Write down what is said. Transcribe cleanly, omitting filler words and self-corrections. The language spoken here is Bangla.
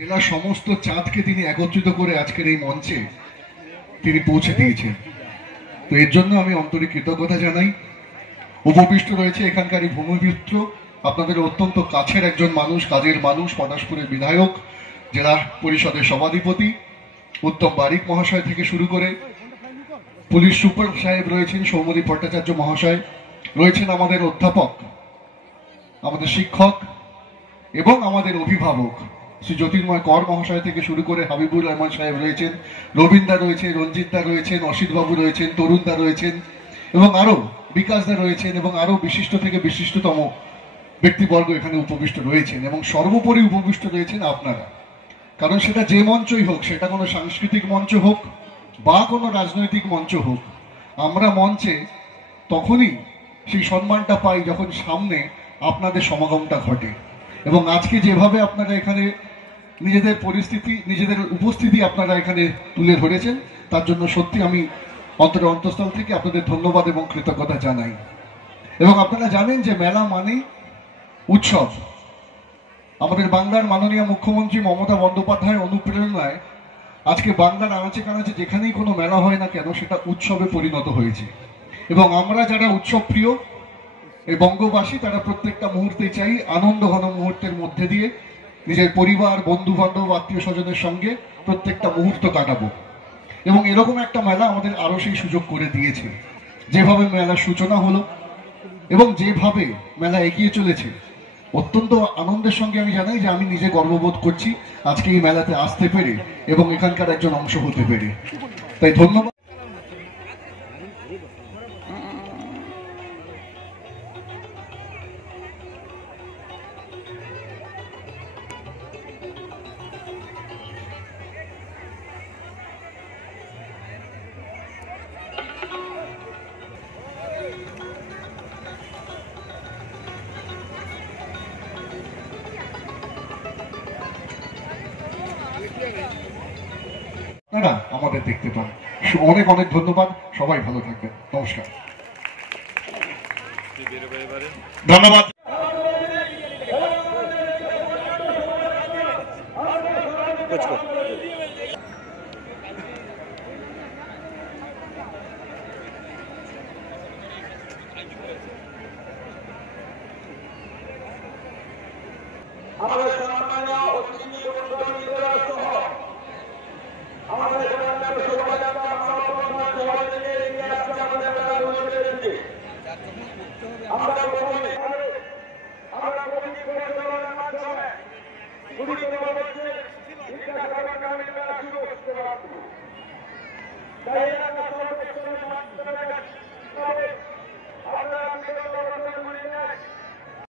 জেলার সমস্ত চাঁদকে তিনি একত্রিত করে আজকের এই মঞ্চে তিনি পৌঁছে দিয়েছেন। তো এর জন্য আমি অন্তরে কৃতজ্ঞতা জানাই। উপবিষ্ট রয়েছে এখানকার এই ভূমিপুত্র, আপনাদের অত্যন্ত কাছের একজন মানুষ, কাজের মানুষ, পটাশপুরের বিধায়ক, জেলা পরিষদের সভাধিপতি উত্তম বারিক মহাশয় থেকে শুরু করে পুলিশ সুপার সাহেব রয়েছেন সৌমদী ভট্টাচার্য মহাশয় রয়েছেন, আমাদের অধ্যাপক, আমাদের শিক্ষক এবং আমাদের অভিভাবক শ্রী জ্যোতির্ময় কর মহাশয় থেকে শুরু করে হাবিবুর রহমান সাহেব রয়েছেন, রবীন্দ্র রয়েছে, রঞ্জিতদা রয়েছেন, অসিতবাবু রয়েছেন, তরুণদা রয়েছেন এবং আরো বিকাশদা রয়েছেন এবং আরো বিশিষ্ট থেকে বিশিষ্টতম ব্যক্তিবর্গ এখানে উপবিষ্ট রয়েছেন এবং সর্বোপরি উপবিষ্ট রয়েছেন আপনারা। কারণ সেটা যে মঞ্চই হোক, সেটা কোনো সাংস্কৃতিক মঞ্চ হোক বা কোনো রাজনৈতিক মঞ্চ হোক, আমরা মঞ্চে তখনই সেই সম্মানটা পাই যখন সামনে আপনাদের সমাগমটা ঘটে। এবং আজকে যেভাবে আপনারা এখানে নিজেদের পরিস্থিতি, নিজেদের উপস্থিতি আপনারা এখানে তুলে ধরেছেন, তার জন্য সত্যি আমি অন্তরের অন্তঃস্থল থেকে আপনাদের ধন্যবাদ এবং কৃতজ্ঞতা জানাই। এবং আপনারা জানেন যে মেলা মানেই উৎসব। আমাদের বাংলার মাননীয় মুখ্যমন্ত্রী মমতা বন্দ্যোপাধ্যায়ের অনুপ্রেরণায় আজকে বাংলার আনাচে কানাচে যেখানেই কোনো মেলা হয় না কেন, সেটা উৎসবে পরিণত হয়েছে। এবং আমরা যারা উৎসব প্রিয় এই বঙ্গবাসী, তারা প্রত্যেকটা মুহূর্তে চাই আনন্দ ঘন মুহূর্তের মধ্যে দিয়ে নিজের পরিবার, বন্ধু বান্ধব, আত্মীয় স্বজনের সঙ্গে প্রত্যেকটা মুহূর্ত কাটাবো। এবং এরকম একটা মেলা আমাদের আরো সেই সুযোগ করে দিয়েছে। যেভাবে মেলার সূচনা হলো এবং যেভাবে মেলা এগিয়ে চলেছে, অত্যন্ত আনন্দের সঙ্গে আমি জানাই যে আমি নিজে গর্ববোধ করছি আজকে এই মেলাতে আসতে পেরে এবং এখানকার একজন অংশ হতে পেরে। তাই ধন্যবাদ। আপনারা আমাদের দেখতে পান। অনেক অনেক ধন্যবাদ, সবাই ভালো থাকবেন, নমস্কার, ধন্যবাদ।